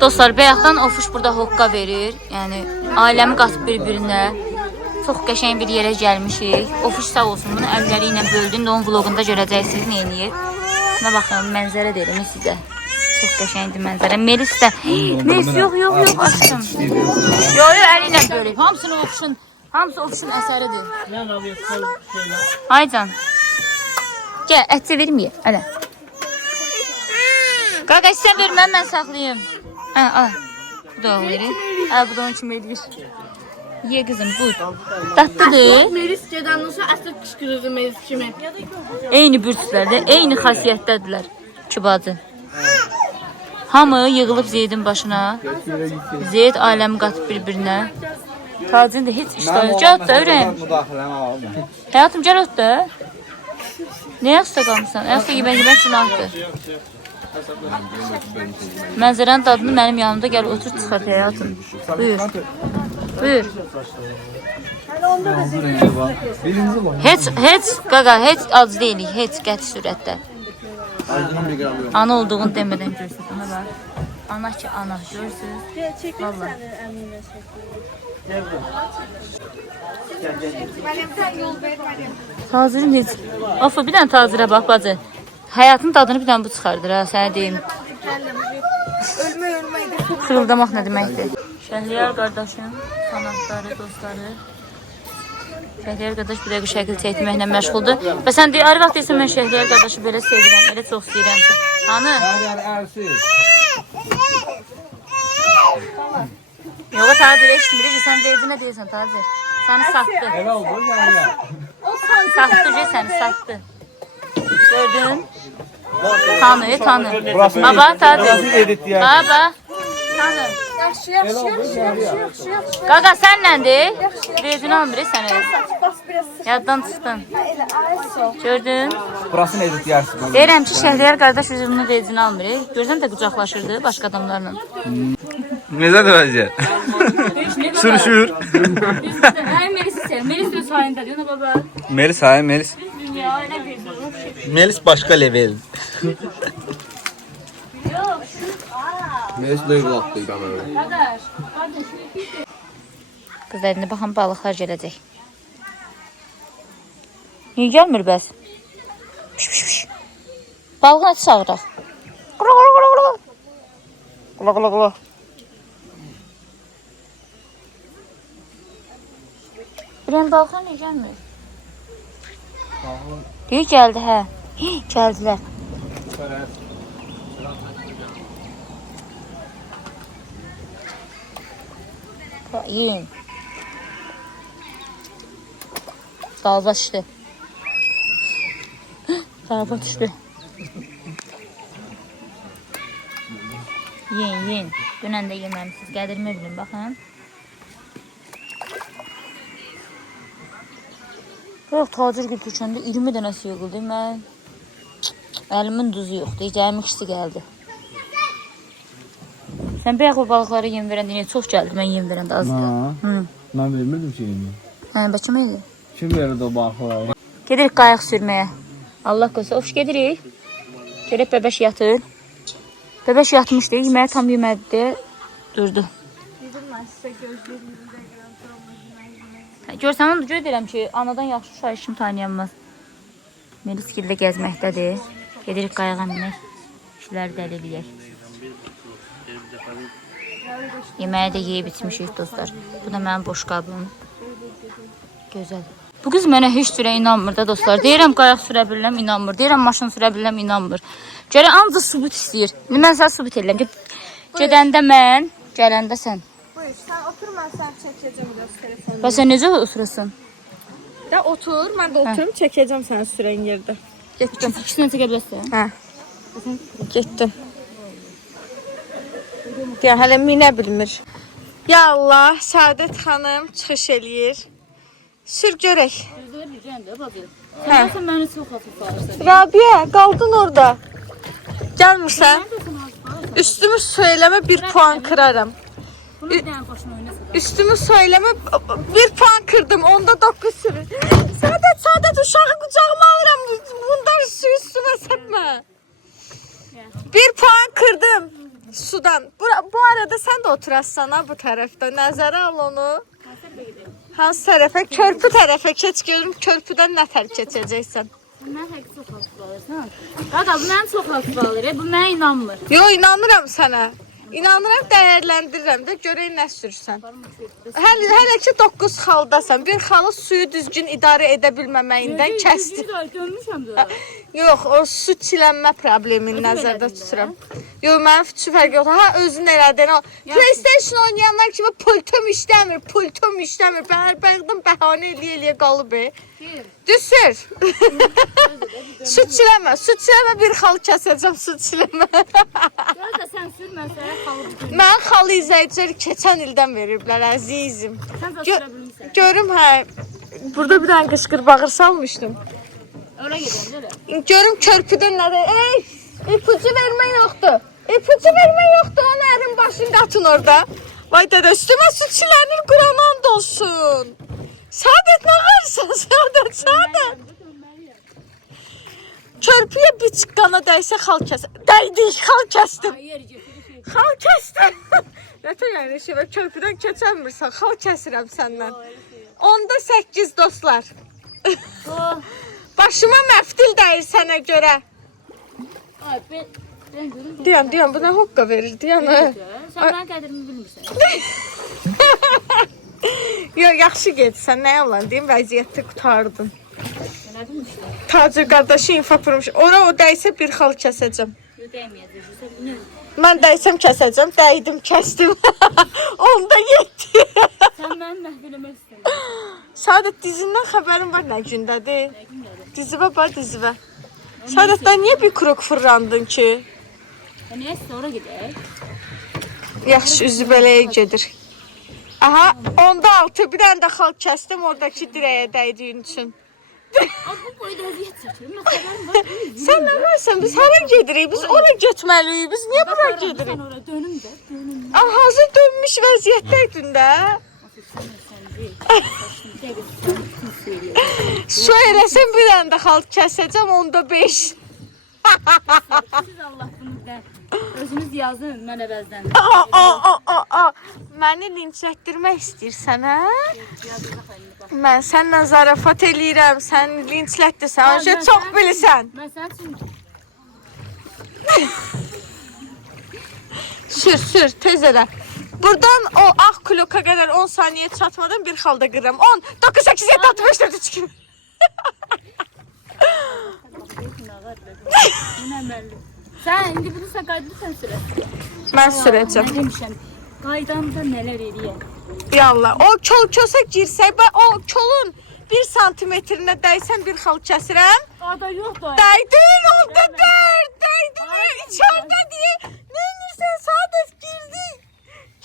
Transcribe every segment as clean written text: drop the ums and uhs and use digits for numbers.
Dostlar, bayaqdan Ofuş burada hoqqa verir. Yəni ailəmi qatıb bir-birinə. Çox qəşəng bir yerə gəlmişik. Ofuş sağ olsun, bunu əlləri ilə böldü. İndi onun vloqunda görəcəksiniz nə eləyir. Buna baxın, mənzərə deyirəm sizə. Çox qəşəngdir mənzərə. Melis də Melis yox aşkım. Yox, əli ilə bölüb. Hamısı Ofuşun əsəridir. Ay can. Gəl, ətçi verməyək. Hələ. Qaqa, sən verməm, mən saxlayayım. Al. Bu da verir. Bu da onun kimi edir. Ye qızım, bu. Tatlıdır. Melis gedəndən sonra əsl qışqırırdı Melis kimi. Eyni bürçlərdə, eyni xasiyyətdədirlər. İki bacı. Hamı yığılıb Zeydin başına. Zeyd ailəmi qatıb bir-birinə. Tacın da heç iştahı. Gəl da, ürəyim. Həyatım, gəl ot da. Nə yaxşı qalmışsan? Yaxşı yemək günahdır. Mənzərənin dadını mənim yanımda gəl otur çıxart həyatım. Buyur. Heç qaqa, heç ac deyilik, heç qəti sürətdə. Ana olduğunu demədən görürsünüz. Ona bax. Ana ki, ana görürsünüz. Vallahi. Tazirin heç. Afa, bir dənə tazirə bax bacı. Həyatın dadını bir dənə bu çıxardır ha, sənə deyim. Ölməydi. Xırıldamaq nə deməkdir? Şəhriyar qardaşım, sanatları, dostları. Şəhriyar qardaş bir dəqiqə şəkil çəkməklə məşğuldur. Və sən deyir, ayrı vaxt deyirsən, mən Şəhriyar qardaşı belə sevirəm, elə çox istəyirəm. Hanı? Yox, Tacir, eşitmir, sən verdinə deyirsən, Tacir. Səni satdı. Elə oldu, Şəhriyar. Satdı, səni satdı. Gördün? Tanı. Baba, Tacir. Baba, tanı. Yaxşı. Qaqa, sənləndir? Verdin almır, sənə. Yaddan çıxdın. Gördün? Burası nə editiyarısın? Deyirəm ki, Şəhriyar qardaş üzümünü verdin almır. Görsən də qucaqlaşırdı başqa adamlarla. Necədir vəziyyət? Sürüşür. Melis istəyir. Melis öz hayındadır. Ona baba. Melis. Dünya elə bir. Melis başqa level. Melis level atdı. Qızlar, indi baxın, balıqlar gələcək. Niyə gəlmir bəs? Balığın əti sağıraq. Qula. Bilən balıqlar niyə gəlmir? Deyir, gəldi, hə. Gəldilər. Yiyin. Dalga düşdü. Dalga düşdü. Yiyin. Dünən də yeməmişsiniz. Qədirmə bilin, baxın. Yox, Tacir gül düşəndə 20 dənəsi yığıldı. Mən əlimin duzu yoxdur. Yiyəcəyimin kişisi gəldi. Sən bayaq o balıqları yem verəndə niyə çox gəldi? Mən yem verəndə azdı. Mən vermirdim şeyini. Hə, bəlkə məydi? Kim verirdi o balıqları? Gedirik qayıq sürməyə. Allah qoysa, Ofuş gedirik. Görək bəbəş yatır. Bəbəş yatmışdı, yeməyi tam yemədi. Durdu. Görsən, onu da göy deyirəm ki, anadan yaxşı uşaq işim tanıyanmaz. Melis gildə gəzməkdədir. Gedirik qayığa minək. İşləri dəli eləyək. Yeməyi də yeyib içmişik dostlar. Bu da mənim boş qabım. Gözəl. Bu qız mənə heç sürə inanmır da dostlar. Deyirəm qayıq sürə bilirəm, inanmır. Deyirəm maşın sürə bilirəm, inanmır. Görə ancaq subut istəyir. Mən sənə subut edirəm. Gedəndə mən, gələndə sən. Buyur, sən otur, mən sən çəkəcəm göstərəcəm. Və sən necə oturursun? Da otur, mən də oturum, çəkəcəm səni sürən yerdə. Getdim. İkisindən çəkə bilərsən. Hə. Getdim. Deyən, hələ minə bilmir. Ya Allah, Səadət xanım çıxış eləyir. Sür görək. Hə. Sən məni çox hafif alırsan. Rabia, qaldın orada. Gəlmirsən? Üstümü söyləmə 1 puan kıraram. Üstümü söyləmə 1 puan kırdım. Onda 9 sürür. Səadət uşağı qucağıma alıram. Bundan üstümə səpmə. 1 puan kırdım. Sudan. Bu arada sen de oturassan ha bu tərəfdə. Nəzərə al onu. Hansı tərəfə? Körpü tərəfə keç görüm. Körpüdən nə tərəf keçəcəksən? Mən həqiqi çox hafif alırsan. Qada, bu mənim çox hafif alır. Bu mənə inanmır. Yo, inanıram sənə. İnanıram, dəyərləndirirəm də görək nə sürsən. Hələ ki 9 xaldasan. Bir xalı suyu düzgün idarə edə bilməməyindən kəsdi. Dönmüşəm də. Yox, o su çilənmə problemini nəzərdə tuturam. Yox, mənim su fərqi yoxdur. Ha, özün elədin. PlayStation oynayanlar kimi pultum işləmir. Bayaqdan bəhanə eləyə qalıb. Düsür. Su çiləmə bir xal kəsəcəm, su çiləmə. Gör də sən sür, mən sənə xalı bitirəm. Mən xalı izləyiciləri keçən ildən veriblər, əzizim. Sən də sürə bilmirsən. Görüm, hə, burada bir dənə qışqır bağır salmışdım. Ora gedəm, elə. Görüm körpüdən nədə? Ey, ipucu vermək yoxdur. Onu ərin başını qatın orada. Vay dədə, üstümə su çilənir, Quran and olsun. Səadət nə qarsan, Səadət. Körpüyə bir çıqqana dəysə xal kəsdim. Dəydik, xal kəsdim. Xal kəsdim. Nətə yəni şey, körpüdən keçənmirsən, xal kəsirəm səndən. Onda 8 dostlar. Başıma məftil dəyir sənə görə. Ay, ben görüm. Deyəm, bu nə hoqqa verir, deyəm. Sən mənim qədrimi bilmirsən. Yox, yaxşı getsən, nə yalan deyim, vəziyyətdə qutardın. Nə bilmişəm? Tacir qardaşı infak vurmuş. Ora o dəysə bir xal kəsəcəm. Yox, dəyməyəcək. Mən dəysəm kəsəcəm, dəydim, kəsdim. Onda yetdi. Sən mənim məhv eləmək istəmirsən. Səadət, dizindən xəbərin var nə gündədir? Nə günlərim? Dizivə bax, dizivə. Səadətdən niyə bir krok fırrandın ki? Nəyəsə, ora gedək. Yaxşı, üzü beləyə gedir. Aha, onda 6 bir dənə də xal kəsdim oradakı dirəyə dəydiyin üçün. Bu boyda əziyyət çəkir. Mən xəbərim var. Sən nə varsan, biz hara gedirik? Biz ora getməliyik, biz niyə bura gedirik? Sən ora dönüm də. Hazır dönmüş vəziyyətdəydin də. Su eləsən bir dənə də xal kəsəcəm, onda 5. Siz Allah bunu da özünüz yazın, mən əvəzdən. Məni linçlətdirmək istəyirsən, hə? Mən səndən zarafat eləyirəm, sən linçlətdirsən, önce çox bilirsən. Mən sən üçün... Sür, tez elə. Buradan o ağ kloka qədər 10 saniyə çatmadan bir xalda qırıram. 10, 9, 8, 7, 6, 5, 4, 3, 2. Sən indi bunu sən qaydırsan sürəsən. Mən sürəcəm. Nə demişəm? Qaydamda nələr eləyək? Yallah, o kol-kosa girsək, o kolun 1 santimetrinə dəysən bir xal kəsirəm. Ada yoxdur. Dəydin, onda dəydin, içərdə deyə. Nə edirsən, Səadət girdik.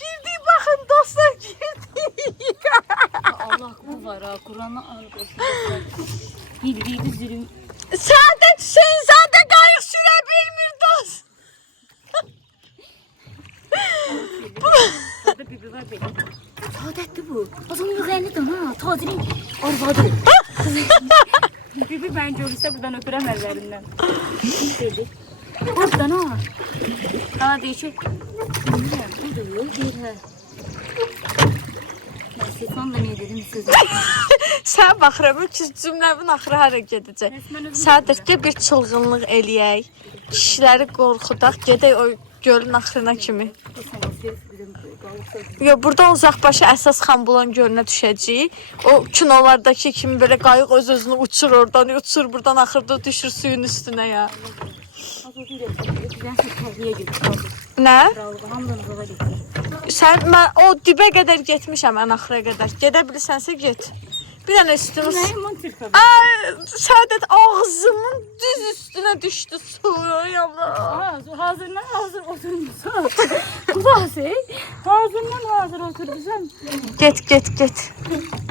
Girdik, baxın, dostlar, girdik. Allah bu var ha, Quran'a arqası. Bildiği zülüm. Səadət Hüseynzadə qayıq sürə bilmir, dost. Orada bir var belə. Saadətdir bu. O zaman güzellikdir ha. Tacirin arvadı. Bir ben görürsə buradan öpürəm əllərindən. Dedi. Oradan ha. Hala deyir ki, bilmirəm, o da yol deyir hə. Sen da ne dedin sözü? Sən baxıram ki, cümləmin axırı hara gedəcək. Sadəcə bir çılğınlıq eləyək. Kişiləri qorxudaq, gedək o gölün axırına kimi. Yo, buradan uzaqbaşı əsas Xanbulan gölünə düşəcəyik. O kinolardakı kimi belə qayıq öz-özünü uçur oradan, uçur buradan axırda düşür suyun üstünə ya. Nə? Mən o dibə qədər getmişəm, ən axıra qədər. Gedə bilirsənsə get. Bir dənə üstünü... Səadət ağzımın düz üstünə düşdü su. Hazırdan hazır oturmuşsun. Kulası. Hazırdan hazır oturmuşsun.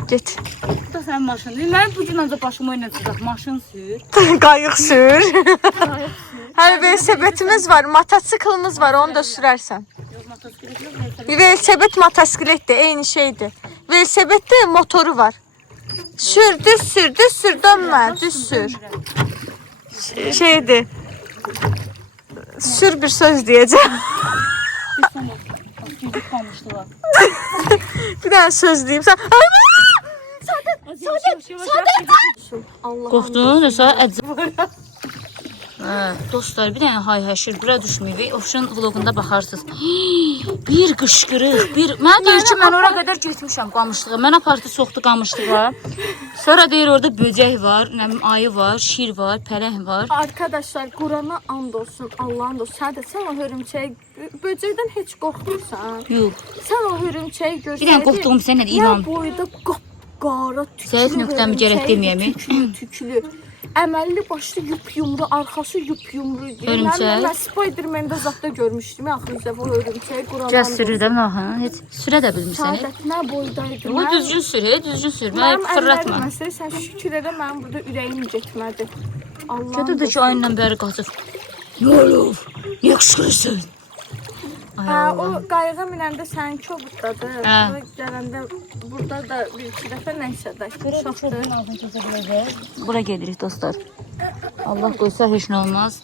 Get. Bu da sənin maşındır. Mən bugün ancaq başımı oynatacaq. Maşın sür. Qayıq sür. Hələ velosipedimiz var, mototsiklimiz var, onu da sürərsən. Velosiped motosikletdir, eyni şeydir. Velosipeddə motoru var. Sür, düz sür, dönmə, düz sür. Şeydir. Sür bir söz deyəcəm. Gözük qalmışdılar. Bir dənə söz deyim sən. Allah. Qorxdun, yoxsa əcəb. Dostlar, bir dənə hay-həşir, bura düşməyib. Ofşun vlogunda baxarsınız. Bir qışqırıq, bir... Mən deyir ki, mən ora qədər getmişəm qamışlığa. Mən apardı soxdu qamışlığa. Sonra deyir orada böcək var, ayı var, şir var, pələng var. Arkadaşlar, Qurana and olsun, Allah'ın olsun. Sən o hörümçəyi, böcəkdən heç qorxmursan. Yox. Sən o hörümçəyi görsəydin. Bir dənə qorxduğum sən nədir, İlham? Nə boyda qara tüklü. Zəif nöqtəmi gərək deməyəm. Tüklü. Əməlli başlı yup-yumru, arxası yup-yumru. Hörümçək. Mən Spider-Man-də zatda görmüşdüm. Axırıncı dəfə o hörümçəyi Qurandan. Gəl sürür də mənə, heç sürə də bilmirsən. Səadət nə boydaydı. O düzgün sür, düzgün sür. Mən fırlatma. Sən şükür edə mənim burada ürəyim getmədi. Allah'ım. Kötüdür ki, ayından bəri qaçıb. Nə olub? Niyə qışqırırsan? O qayığa minəndə sənin kobuddadır. Gələndə burada da bir-iki dəfə nəysə də uşaqdır. Bura gedirik dostlar. Allah qoysa heç nə olmaz.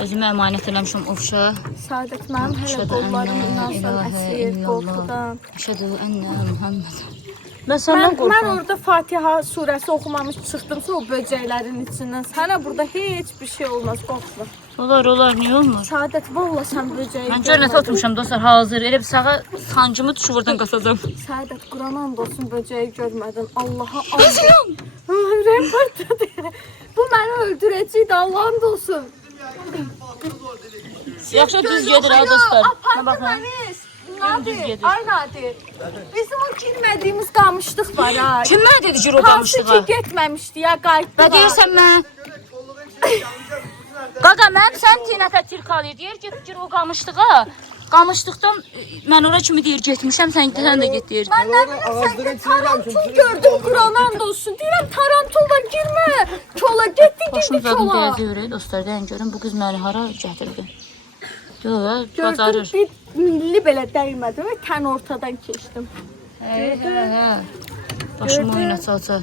Özümü əmanət eləmişəm ofşa. Səadət mənim hələ qollarım inansan əsir, qorxudan. Əşhədü ənnə Muhammed. Mən orada Fatiha surəsi oxumamış çıxdımsa o böcəklərin içindən. Sənə burada heç bir şey olmaz, qorxma. Olar, niyə olmur? Səadət, valla sən böcəyi Mən görünətə oturmuşam dostlar, hazır. Elə bir sağa sancımı düşüb oradan qaçacam. Səadət, Qurana and olsun böcəyi görmədin. Allaha and. Ürəyim partladı. Bu məni öldürəcəkdi, Allaha and olsun. Yaxşı düz gedir ha dostlar. Nə baxın. Nadir, ay Nadir. Bizim o girmədiyimiz qamışlıq var ha. Kim mənə dedi ki, o qamışlığa? Hansı ki getməmişdi ya, qayıtdı. Və deyirsən mən? Qaqa, mənim sən tinətə tirkalıyır. Deyir, gir o qamışlığa. Qamışlıqdan mən ora kimi deyir, getmişəm, sən də get deyir. Mən nə biləm, sən tarantul gördüm, Qurana and olsun. Deyirəm, tarantulla girmə. Kola, getdi, Başım girdi zadım kola. dəzir, dostlar, deyən görün, bu qız məni hara gətirdi. Yox, bacarır. Gördüm, bir milli belə dəymədim və tən ortadan keçdim. Hə. Başım oynatsa.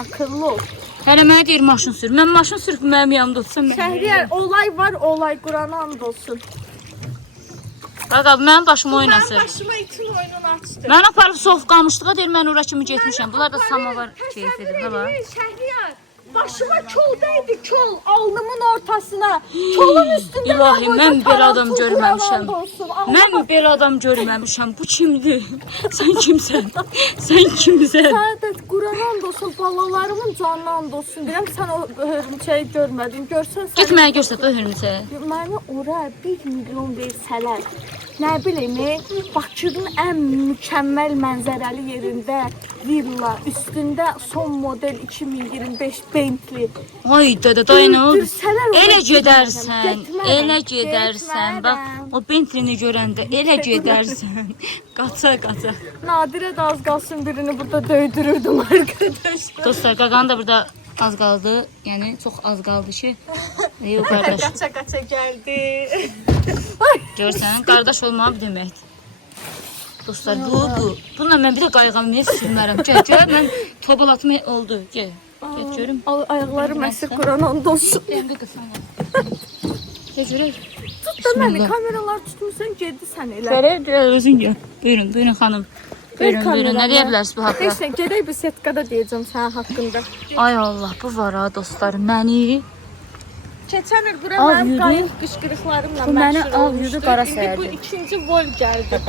Akıllı ol. Hələ mənə deyir maşın sür. Mən maşın sürüb mənim yanımda otursam mən. Şəhriyar, olay var, olay Qurana and olsun. Qaqa, mənim başım oynasın. Mən başıma itin oyununu açdım. Mən aparıb soğuk qamışlığa deyir, mən ora kimi getmişəm. Bunlar da samavar keyif edir. Nə var? Şəhriyar, başıma kol dəydi, kol, alnımın ortasına. Kolun üstündə İlahi, mən belə adam görməmişəm. Mən Mən belə adam görməmişəm. Bu kimdir? Sən kimsən? Sən kimsən? Səadət, Qurana and olsun, balalarımın canına and olsun deyirəm, sən o hörümçəyi görmədin. Görsən sən... Get mənə göstər bu hörümçəyi. Mənə ora 1 milyon versələr, nə bileyim, Bakının ən mükəmməl mənzərəli yerində villa, üstündə son model 2025 Bentley. Ay dədə, day nə oldu? Götürsələr ora Elə gedərəm. gedərsən, Getmərəm. Bax, o Bentley-ni görəndə elə gedərsən. Qaça. Nadirə də az qalsın birini burada döydürürdüm arkadaşlar. Dostlar, qaqanın da burada az qaldı. Yəni çox az qaldı ki. Yox qardaş. Qaça gəldi. Görsən, qardaş olmaq deməkdir. Dostlar, bu. Bununla mən bir də qayığa minib sürmərəm. Gəl, mən tobal atma oldu. Gəl görüm. Ayaqlarım əsir, Qurana and olsun. Bir qısan var. Gəl görək. Tut da məni, kameralar tutmuşsan, geddi sən elə. Gəl, özün gəl. Buyurun xanım. Buyurun. Nə deyə bilərsiniz bu haqda? Heç nə, gedək bir setkada deyəcəm sənin haqqında. Ay Allah, bu var ha dostlar. Məni Keçən il bura Al mənim yürü. qayıq qışqırıqlarımla Bu məni məşhur al olmuşdu. yürü, qara İndi səhərdir. bu ikinci vol gəldi.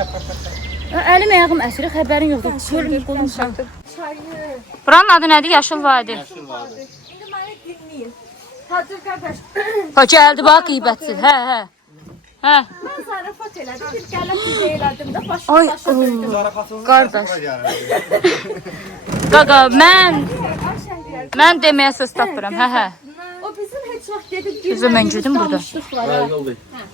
əlim ayağım əsir, xəbərin yoxdur. Görün qolum sağ. Çayı. Buranın adı nədir? Yaşıl vadi. İndi məni dinləyin. Hacır qardaş, Ha gəldi bax qeybətçil. Hə. mən zarafat elədim, bir gəlib bir elədim də başım Ay, daşa döydüm. qardaş. Qaqa, mən deməyə söz tapıram. Hə. O bizim heç vaxt gedib Gözə mən girdim burada. qamışlıq var ha.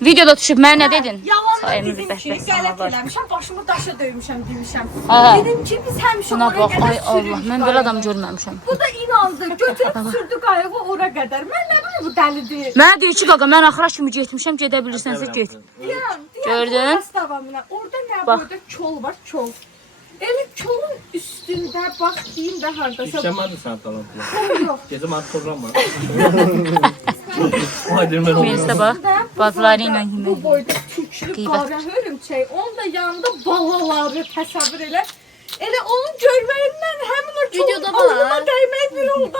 Videoda düşüb mənə nə dedin? Yalanla Sayımız dedim ki, bəs qələt eləmişəm, başımı daşa döymüşəm demişəm. Hə. Dedim ki, biz həmişə Buna ora bax, qədər ay Allah, sürürük mən belə adam görməmişəm. Bu da inandı, götürüb sürdü qayığı ora qədər. Mən nə bilim bu dəlidir. Mənə deyir ki, qaqa, mən axıra kimi getmişəm, gedə bilirsənsə get. Deyirəm, Gördün? Orada nə boyda kol var, kol. Elə kolun üstündə bax deyim də hardasa. İşləmədi sən talantılar. Yox. Gecəm artıq proqram var. Spiderman oldu. Melis'e bak. Bazıları ilə yemək. Bu boyda tüklü Qeybət. qara hörümçək. Onun da yanında balaları təsəvvür elə. Elə onun görməyindən həmin o Videoda kolun var. alnına dəymək bir oldu.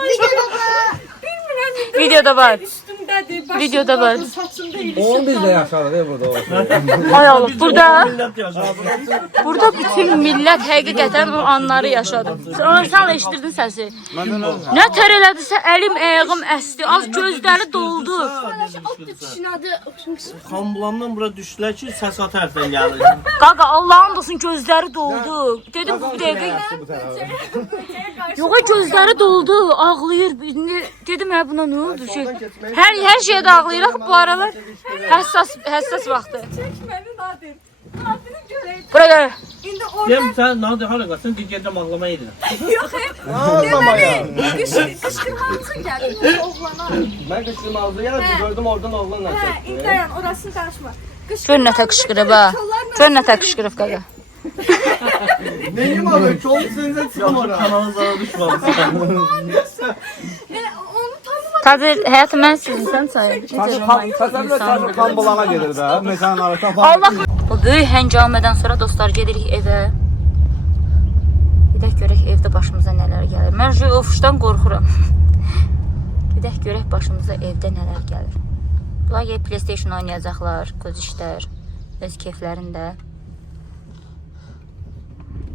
Bilmirəm indi. Videoda var. Üstümdədir, Videoda var. saçımda elə. Onu biz də yaşadıq burada. Ay Allah, burada Millət yaşadı. burada bütün millət həqiqətən o anları yaşadı. Sən də eşitdirdin səsi. Nə tər elədisə əlim, ayağım əsdi. Az gözləri doldu. Kişinin adı Kambulandan bura düşdülər ki, səs o tərəfdən gəlir. Qaqa Allahın olsun gözləri doldu. Dedim bu dəqiqə. Yox, gözləri doldu, ağlayır. Dedim hə buna nə oldu şey? Hər şeyə də ağlayırıq bu aralar. Həssas vaxtı. Çək məni Nadir. Nadir'i görək. Bura gəl. İndi orada Deyəm sən Nadir hara qaçın, gecəm ağlama edirəm. yox. Deməli, qışqırmanıza gəldi oğlana. Mən qışqırmağınızı gəldim, gördüm oradan oğlanla. Hə, indi dayan, orasını danışma. Gör nə tə qışqırıb ha. Gör nə tə qışqırıb qaqa. Neyim abi? Kol üstündə çıxım ora. Kanalın zara düşməmişsin. Onu tanımadım. Kadir, həyatı mən sizin sayın. Təsəvvür kan bulana gedir də. Mekanın arasına Allah. Bu böyük həngamədən sonra dostlar gedirik evə. Gedək görək evdə başımıza nələr gəlir. Mən şu ofuşdan qorxuram. Gedək görək başımıza evdə nələr gəlir. Bunlar gəlib PlayStation oynayacaqlar, göz işlər, öz keyflərində.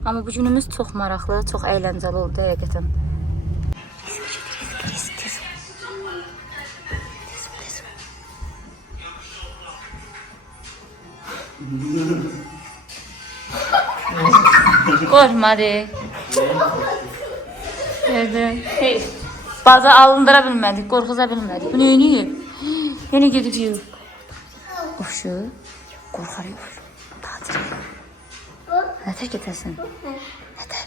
Amma bu günümüz çox maraqlı, çox əyləncəli oldu həqiqətən. Qorxmadı. Hey, baza alındıra bilmədik, qorxuza bilmədik. Bu neyini yiyib? Yenə gedib yiyib. Uşu, qorxar yox. Tatil. Nətər getəsin? Nətər?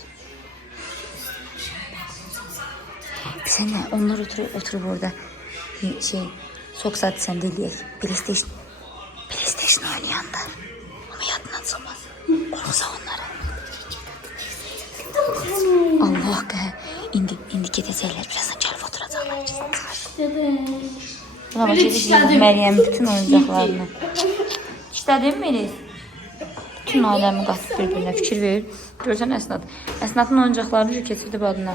Sən nə? Onlar oturub orada sok saat sən deyək. PlayStation oynayanda. Ama yadından çıxmaz. Qorxusa onları. Allah qəhə. İndi gedəcəklər. Birazdan gəlib oturacaqlar. Buna bax, gedib Məryəm bütün oyuncaqlarını. İşlədim Melis? Bütün ailəmi qatıb bir-birinə fikir ver. Görsən Əsnad. Əsnadın oyuncaqlarını keçirdi adına.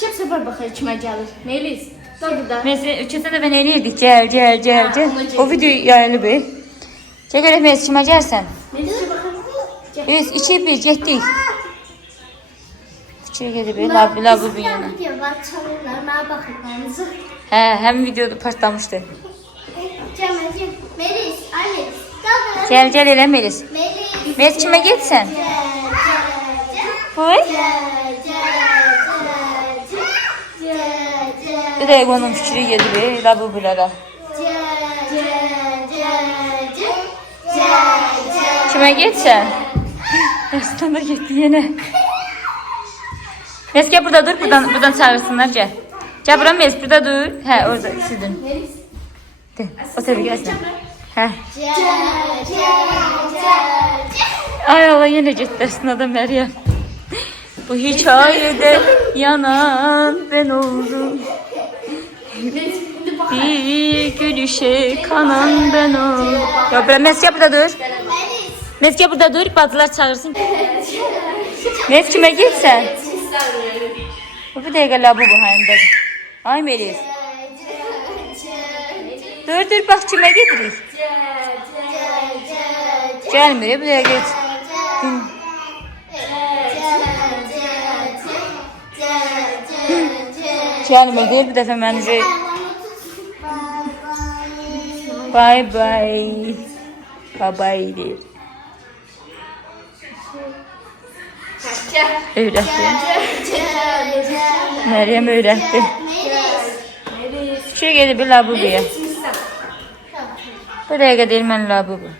Çok sefer bakar içime gelir. Melis. Dur burada. Mesela keçən dəfə nə edirdik? Gəl. O video yayılıb. Gəl görək Melis kimə gəlsən? Melis'e bakar. Biz içib getdik. Fikir gedib, labu bir yana. Video var çalırlar. Bana bakın. Hə, həmin videoda partlamışdı. Cemacığım. Melis. Ay Melis. Gəl elə Melis. Melis. Melis kimə getsən? Hoy. Bir dəqiqə onun fikri gedib, labu bilərə. Kimə getsən? Dəstanda getdi yenə. Melis gəl burada dur, buradan çağırsınlar gəl. Gəl bura Melis, burada dur. Hə, orada sizin. De, o tərəfə gəlsin. Hə. Ay Allah, yenə getdi Dəstanda Məryəm. Bu hikayədə yanan ben oldum. Bir gülüşe kanan ben oldum. Ya böyle Melis gəl burada dur. Melis gəl burada dur, bacılar çağırsın. Melis kimə getsən? Bu bir dəqiqə labu bu hayımdadır. Ay Melis. Dur, bax kimə gedirik? Gəlmir, bir dəqiqə get. Gəlmir, deyir bir dəfə məncə. Bye bye. Bye bye deyir. Öyrətdi. Məryəm öyrətdi. Fikir gedib labubuya. Bu dəqiqə deyir mən labubu.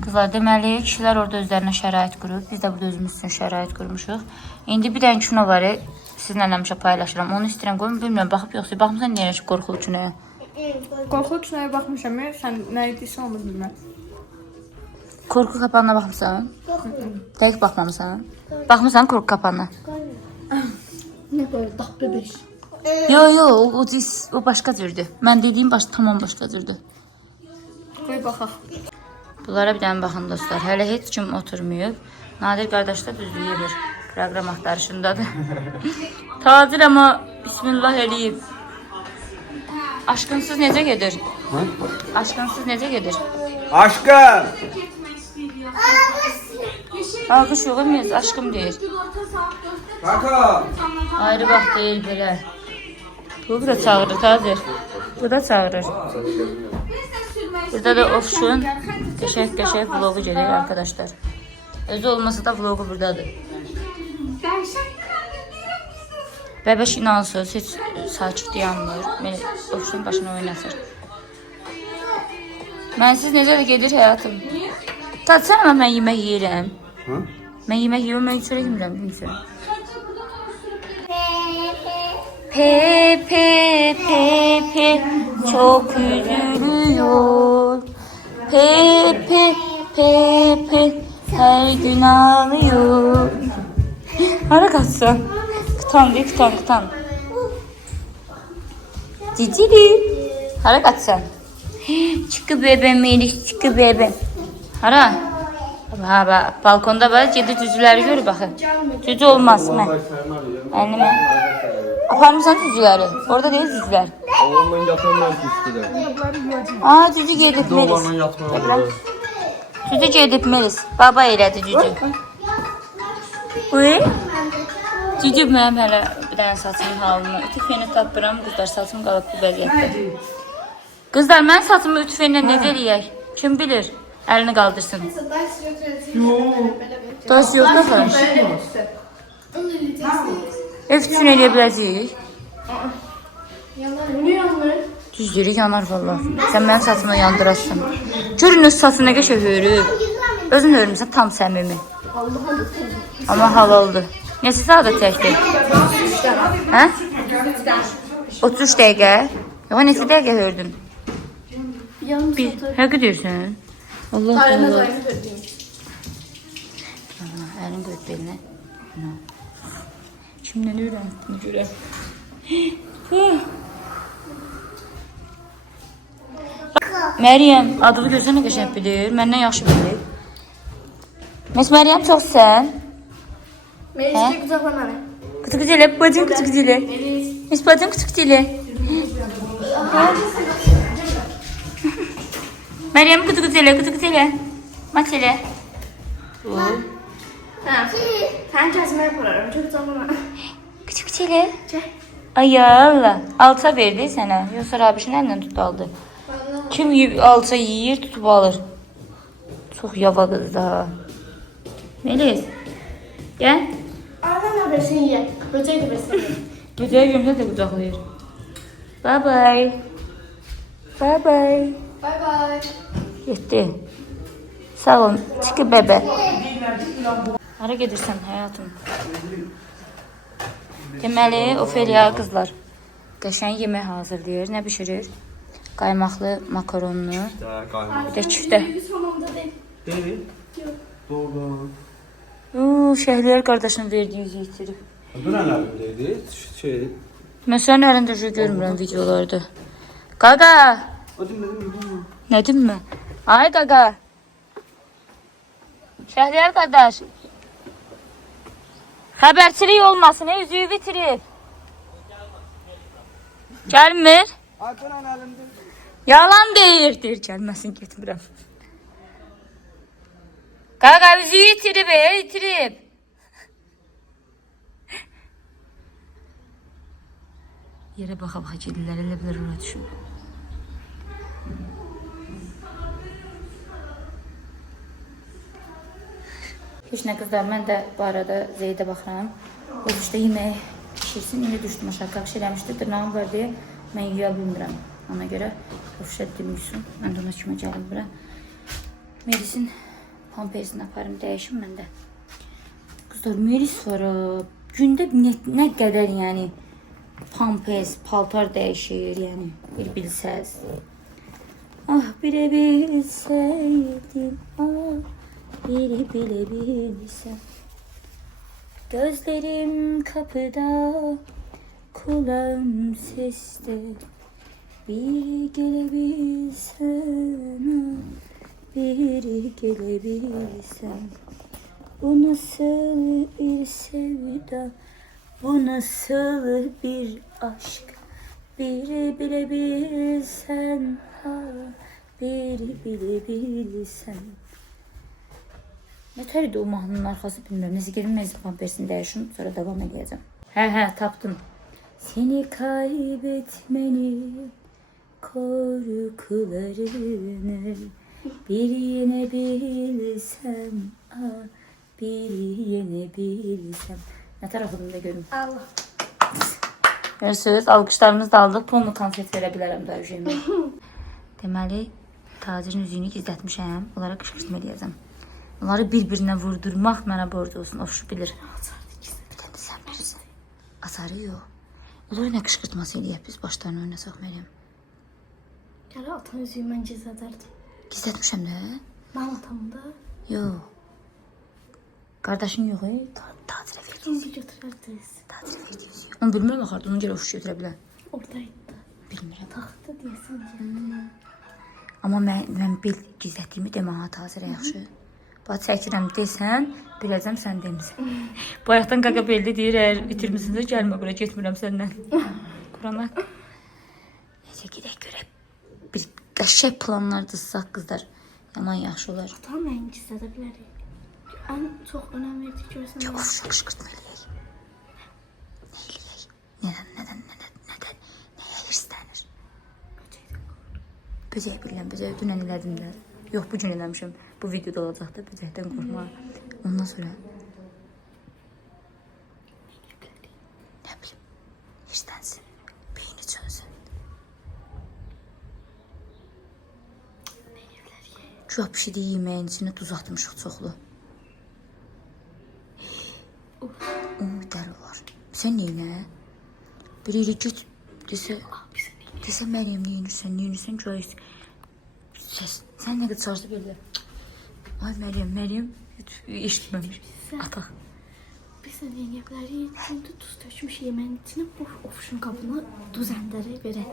Qızlar, deməli, kişilər orada özlərinə şərait qurub, biz də burada özümüz üçün şərait qurmuşuq. İndi bir dənə kino var, sizinlə həmişə paylaşıram. Onu istəyirəm, qoyum, bilmirəm, baxıb yoxsa, baxmısan deyirəm ki, qorxulu kinoya. Qorxu kinoya baxmışam. Sən nə edirsən onu bilməm. Korku kapanına baxmısan? Dəqiq baxmamısan? Baxmısan korku kapanına? Nə qoyur? Daxlı 5. Yo, o başqa cürdür. Mən dediyim tamam başqa cürdür. Qoy baxaq. Bunlara bir dənə baxın dostlar. Hələ heç kim oturmayıb. Nadir qardaş da düzdür yemir. Proqram axtarışındadır. Tacir amma bismillah eləyib. Aşkınsız necə gedir? Aşkınsız necə gedir? Aşkım. Alqış yox olmayız, aşkım deyir. Kaka. Ayrı vaxt deyil belə. Bu da çağırır Tacir. Bu da çağırır. Burada da Ofşun qəşəng vlogu gelir arkadaşlar. Özü olmasa da vlogu buradadır. Bəbəş inansız, heç sakit yanmır. Ofşun başına oynasır. Mənsiz necə də gedir həyatım? Tatsana mən yemək yeyirəm. Mən yemək yeyirəm, mən çörək yemirəm. Bilmirəm. Pepe çok üzülüyor. Pepe her gün ağlıyor. Hara kaçsın? Kıtan. Cicili. Hara kaçsın? Çıkı bebem Melis, çıkı bebem. Hara? Ha, balkonda var, gedi cücüləri gör baxın. Cücü olmaz mən. Əlimi. Aparmısan cücüləri? Orada deyil cücülər. Oğlumla yatamaz üstüde. Aa, cücü gedib Melis. Oğlanla yatmaz. Cücü gedib Melis. Baba elədi cücü. Uy? Cücü mənim hələ bir dənə saçımın halını. Ütü feni tapıram, qızlar saçım qalıb bu vəziyyətdə. Qızlar, mən saçımı ütü fenlə necə eləyək? Kim bilir? Əlini qaldırsın. Daş yox da falan. Ev üçün eləyə biləcəyik. Düzdürük, yanar valla. Sən mənim saçımı yandırasın. Görün öz saçını nə qəşəng hörüb. Özün hörmüsən tam səmimi. Amma halaldır. Neçə saata çəkdi? Hə? 33 dəqiqə. Yox, neçə dəqiqə hördün? Həqiq deyirsən? Allah Allah. Əlin qoyub belinə. Kimdən öyrəndin görə? Məryəm, adını görsən nə qəşəng bilir. Məndən yaxşı bilir. Məs Məryəm çoxsən? Melis qucaqla mənə. Küçük elə, bacım küçük elə. Məs bacım küçük elə. Məryəm küçük elə. Maç elə. Hə. Sən kəsməyə apararım. Qucaqla mənə. Küçük elə. Ay Allah. Alça verdi sənə. Yoxsa Rabişin əlindən tutdu aldı. Kim alça yeyir, tutub alır. Çox yava qız da. Melis. Gəl. Arada nə versin ye. Böcək də versin. Böcəyi gömsə də qucaqlayır. Bye bye. Bye. Getdi. Sağ ol. Çıkı bəbə. Hara gedirsən həyatım? Deməli, Ofeliya qızlar qəşəng yemək hazırlayır. Nə bişirir? Qaymaqlı makaronlu. Bir də küftə. Değil. Doğru. Şəhliyar qardaşın verdiyi yüzü itirib. Bu ne elimdeydi? Mən sənin əlində şey görmürəm videolarda. Qaqa! Nə demə? Ay qaqa! Şəhliyar qardaş! Xəbərçilik olmasın, üzüyü bitirib. Gəlmir? Ay bu ne elimde? Yalan deyir, gəlməsin, getmirəm. Qaqa, üzüyü itirib, itirib. Yerə baxa-baxa gedirlər, elə bilər ora düşün. Heç nə qızlar, mən də bu arada Zeydə baxıram. O düşdə yemək pişirsin, indi düşdüm aşağı qalqış eləmişdi, dırnağım var deyə mən yuya bilmirəm. Ona görə ofşət deməyəsin, mən də ona kimi gəlim bura. Melisin pampersini aparım, dəyişim mən də. Qızlar, Melis var, gündə nə qədər yəni pampers, paltar dəyişir, yəni bir bilsəz. Ah, bir bilsəydim, ah, bir bilə bilsəm. Gözlerim kapıda, kulağım seste. Bir gelebilsem, bir gelebilsem. Bu nasıl bir sevda, bu nasıl bir aşk. Bir bilebilsen, ha, bir bilebilsen. Nətərdir o mahnının arxası bilmirəm. Nəsə gedim Mezun Pampersini dəyişim, sonra devam edəcəm. Hə, tapdım. Seni kaybetmenin korkularını bir yenebilsem, ah, bir yenebilsem. Nətər oxudum da görüm. Allah. Görürsünüz, alqışlarımızı da aldıq. Pulmu konsert verə bilərəm da ujemi. Deməli, tacirin üzüyünü gizlətmişəm. Onlara qışqırtma eləyəcəm. Onları bir-birinə vurdurmaq mənə borc olsun. Ofşu bilir. Bir tane sən bilirsən. Atarı yox. Onları nə qışqırtması eləyək biz başlarına oynasaq Məryəm? Gələ atan üzüyü mən gizlədərdim. Gizlətmişəm nə? Mənim atamda. Yox. Qardaşın yox, tacirə verdi. Onu götürərdiniz. Tacirə verdi üzüyü. Onu bilmirəm axardı. Onu gələ ofşu götürə bilər. Oradaydı. Bilmirəm. Taxtda deyəsən. Amma mən bil gizlətdiyimi demə ha tacirə yaxşı. Bax çəkirəm desən, biləcəm sən demisən. Bayaqdan qaqa belli deyir, əgər bitirmisinizə gəlmə bura, getmirəm səndən. Qurana. Necə gedək görək. Bir qəşəng planlar dızsaq qızlar. Yaman yaxşı olar. Atam mən gizlədə bilərik. Ən çox önəm verdik görsən. Yox, ofşa qışqırtma eləyək. Nə eləyək? Nədən? Nəyə hirslənir? Böcək bilən, böcək dünən elədim də. Yox, bu gün eləmişəm. Bu videoda olacaq da böcəkdən qorxma. Ondan sonra nə bilim, hirslənsin, beyni çönsün. Güya pişirik yeməyin içine duz atmışıq çoxlu. Dəri olar. Sən neynə? Bir yeri git, desə Məryəm neynirsən, göğüs. Səs, sən nə qədər çarjda belə? Ay Məryəm, eşitməmiş. Ataq. Biz də yeyə bilərik. Şimdi duz tökmüş yeməyin içine bu ofşun qabına duz əndəri verək.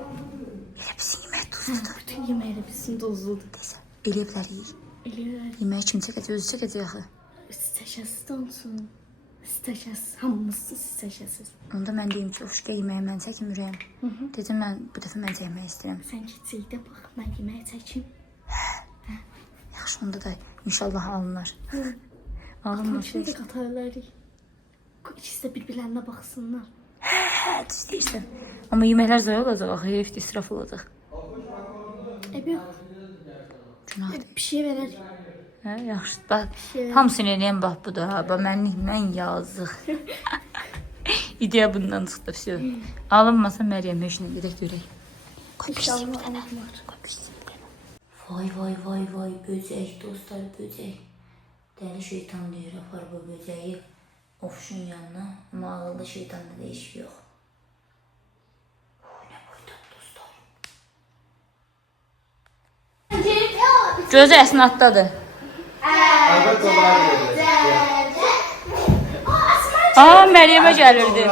Elə bizim yemək duzludur. Bütün yeməklə bizim duzludur. Desə, elə bilərik. Eləyirək. Yeməyi kim çəkəcək, özü çəkəcək axı. İstəşəsiz də olsun. İstəşəsiz, hamımız istəşəsiz. Onda mən deyim ki, ofşka yeməyi mən çəkim ürəyim. Dedim, bu dəfə mən çəkmək istəyirəm. Sən gecikdə bax, mən yeməyə çəkim. Yaxşı, onda da inşallah alınlar. Alınmır. Şimdi qatarlarıq. İkisi də bir-birlərinə baxsınlar. Hə, düz deyirsən. Amma yeməklər zəyə olacaq, axı, heyf israf olacaq. Yox, Günahdır. bir şey verərik. Hə, yaxşı. Bax, hamısını eləyən bax bu da. Bax, mən yazıq. İdeya bundan çıxdı, vəsə. Alınmasa Məryəm heşini gedək görək. Qoy pişsin bir dənə. Qoy pişsin bir dənə. Vay, böcək, dostlar, böcək. Dəli şeytan deyir, apar bu böcəyi ofşun yanına. Amma ağıllı şeytanda da iş yox. Nə boydan, dostlar. Gözü əsnatdadır. Evet olar. Məryəmə gəlirdi.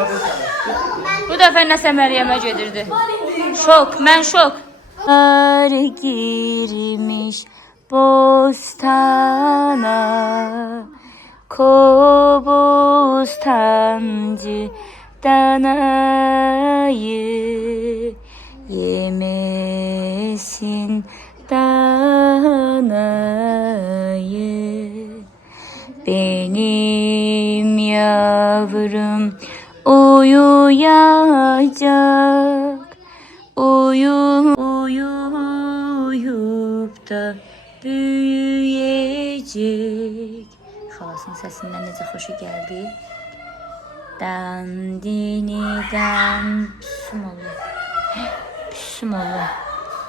Bu dəfə nəsə Məryəmə gedirdi. Şok, mən şok. Ar girmiş bostana, kobostancı danayı yemesin danayı. Benim yavrum uyuyacak, uyuyup da büyüyecek. Xalasının səsindən necə xoşu gəldi. Dandinidən püsüm olur. Püsüm olur.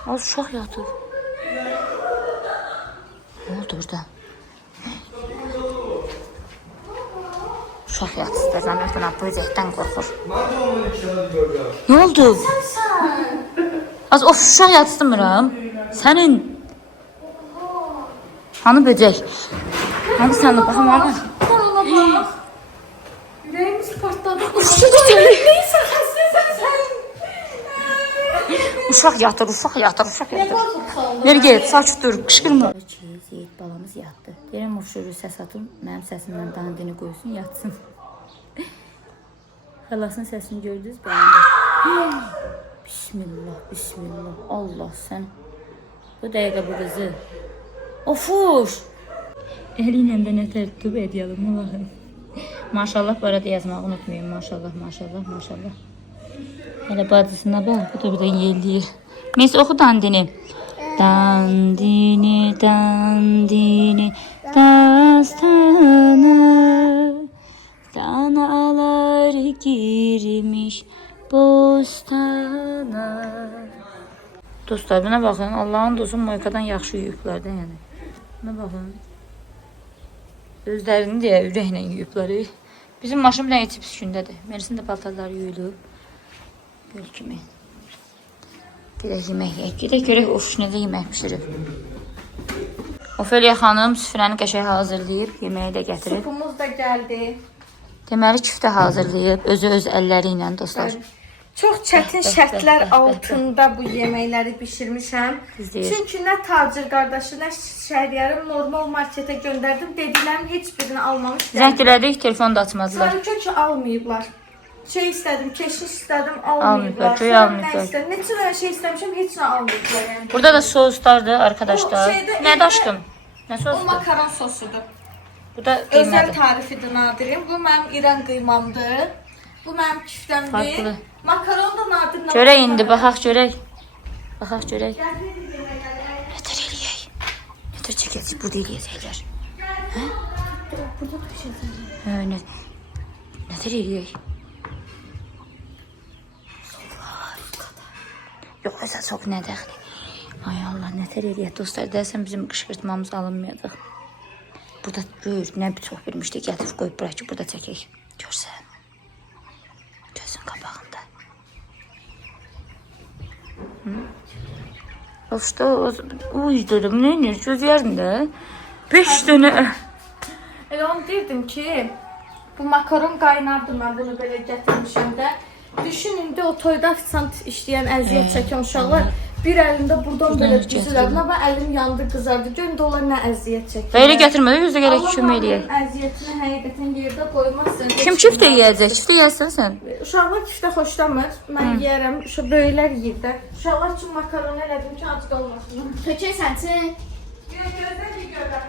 Az uşaq yatır. Ne oldu orada? Uşaq yatdı istəyirəm, yoxdan böcəkdən qorxur. Nə oldu? Az of uşaq yatsımıram. Sənin hanı böcək? Hanı sən baxım ana? Yüreğimiz partladı. Neyse sen. Uşaq yatır. Ver get, saç dur, qışqırma. Zeyid balamız yatdı. Deyirəm uşuru səs atım, mənim səsimdən dandini qoysun, yatsın. Xalasının səsini gördünüz beğendi. Bismillah. Allah sən. Bu dəqiqə bu qızı. Ofuş. Əlinlə də nətər tutub ediyalım, Allahım. Maşallah bu arada yazmağı unutmayın. Maşallah. Hələ bacısına bax, bu da buradan yelliyir. Neyse oxu dandini. Dandini, dastanı. Danalar girmiş bostana. Dostlar buna baxın. Allah'ın dostu Moykadan yaxşı yuyublar da yəni. Buna baxın. Özlərini deyə ürəklə yuyubları. Bizim maşın bir dənə içib üstündədir. Merisin də paltarları yuyulub. Göl kimi. Gedək yemək yeyək. Gedək görək of necə yemək pişirib. Ofeliya xanım süfrəni qəşəng hazırlayıb, yeməyi də gətirib. Supumuz da gəldi. Deməli küftə hazırlayıb, özü öz əlləri ilə dostlar. Çox çətin şərtlər altında bu yeməkləri bişirmişəm. İzləyir. Çünki nə tacir qardaşı, nə şəhriyarım normal marketə göndərdim. Dediklərim heç birini almamış. Zəng elədik, telefon da açmadılar. Sarı kök almayıblar. Şey istədim, keşiş istədim, Almayıblar, almayıblar. köy Sonra almayıblar. Nə istədim, neçə dənə şey istəmişəm, heç nə almayıblar yəni. Burada da soslardır arkadaşlar. O şeydə Nədir evdə- aşkım? Nə O sosdur? makaron sosudur. Bu da Özəl qiymədir. tarifidir Nadirim. Bu mənim İran qıymamdır. Bu mənim küftəmdir. Farklı. Makaron da Nadirlə. Görək indi, baxaq görək. Nətər eləyək? Nətər çəkəcək? Burada eləyəcəklər. Burada da bir şey Hə, nətər eləyək? Yox, əsə çox nə dəxli. Ay Allah, nətər eləyək dostlar. Deyəsən bizim qışqırtmamız alınmayacaq. Burada gör, nə bir çox bilmişdik. Gətirib qoyub bırak ki, burada çəkək. Görsən. Gözün qabağında. Of da uydurum, nə edir? Göz yerində. 5 dənə. Elə onu deyirdim ki, bu makaron qaynardı, mən bunu belə gətirmişəm də. Düşün indi o toyda ofisant işləyən əziyyət çəkən uşaqlar bir əlində buradan belə düzülər. Nə əlim yandı, qızardı. Gör indi onlar nə əziyyət çəkir. Belə gətirmədə gözə gərək kömək eləyək. Allah əziyyətini həqiqətən yerdə qoymazsın. Kim küftə yeyəcək? Küftə yeyəsən sən. Uşaqlar küftə xoşlamır. Mən yeyərəm. Böyüklər yeyir də. Uşaqlar üçün makaron elədim ki, ac qalmasın. Tökəsən sən. Gözlə ki, görlər.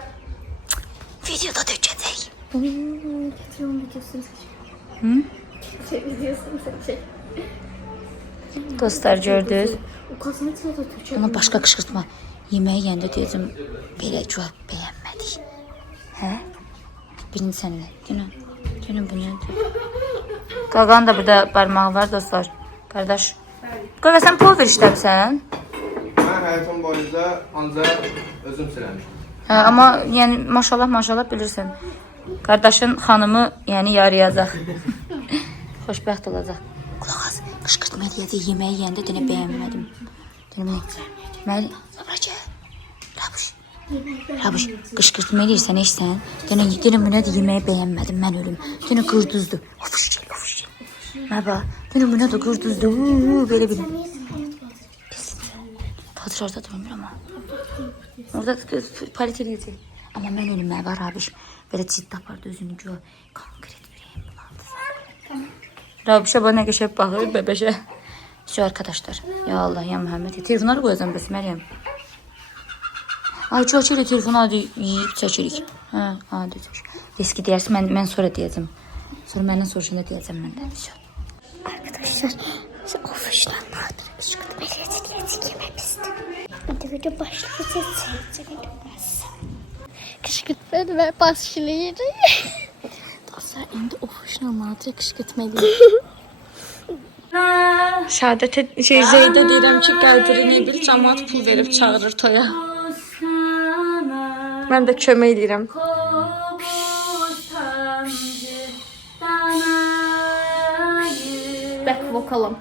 Videoda dökəcək. Getir onun videosunu seç. Videosunu seç. Dostlar gördünüz. O kosmetiklə də tökə. Ona başqa qışqırtma. Yeməyi yeyəndə deyəcəm, belə cavab bəyənmədik. Hə? Birinci sənlə. Dünün bu nədir? Qaqanın da burada barmağı var dostlar. Qardaş. Qaqa sən pulver işləmsən? Mən həyatım boyunca ancaq özüm siləmişdim. Hə, amma yəni maşallah bilirsən. Qardaşın xanımı yəni yarayacaq. Xoşbəxt olacaq. Qulaq as, qışqırtma deyəcək, yeməyi yeyəndə denə bəyənmədim. Deməli, Rabuş, qışqırtma eləyirsən, eşsən. Denə bu nədir, yeməyi bəyənmədim, mən ölüm. Denə qırduzdur. Ofuş gəl. Məba, denə bu nədir, qırduzdur. Belə bilim. Padırarda da bilmir amma. Orada palet eləyəcək. Amma mən ölüm, məba, Rabuş. Belə ciddi apardı özünü gör. Konkret birəyim bulandı. Rabuşa bana nə qəşəng baxır, bəbəşə. Şu arkadaşlar. Ya Allah, ya Muhammed. Telefonları qoyacam bəs Məryəm. Ay çox elə telefonu hadi yeyib çəkirik. Hə, hadi çək. Eski deyərsə mən sonra deyəcəm. Sonra məndən soruşanda deyəcəm mən də. Arkadaşlar, ofuşla Nadir qışqırtma eləyəcək yeməmişdi. İndi video başlayacaq. Qışqırtma başlayacaq. Dostlar, indi ofuşla Nadir qışqırtma eləyəcək. Şəhadət Zeydə deyirəm ki, Qədiri nə bil, cəmaət pul verib çağırır toya. Mən də kömək edirəm. sokalım.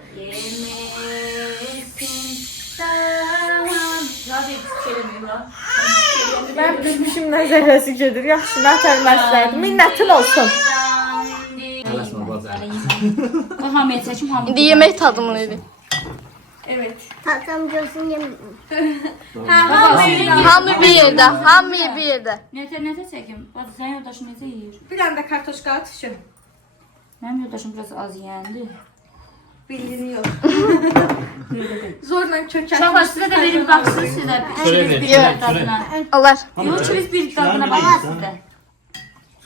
Mən bilmişimdən zəhləsi gedir. Yaxşı, nətər məsləhət. Minnətin olsun. Hamıya çəkim, hamı. İndi yemək tadımını edin. Tatam gözün yemin. Hamı bir yerdə, hamı bir yerdə. Nətə çəkim? Bax, sənin yoldaşın necə yeyir? Bir dənə də kartoşka atışım. Mənim yoldaşım biraz az yeyəndi. Bildiyini yox. Zorla kökət. Uşaqlar, sizə də verim, baxsınız sizə. Çörək ver, Bir dadına. Alar. Yox, çörək bir dadına baxın sizdə.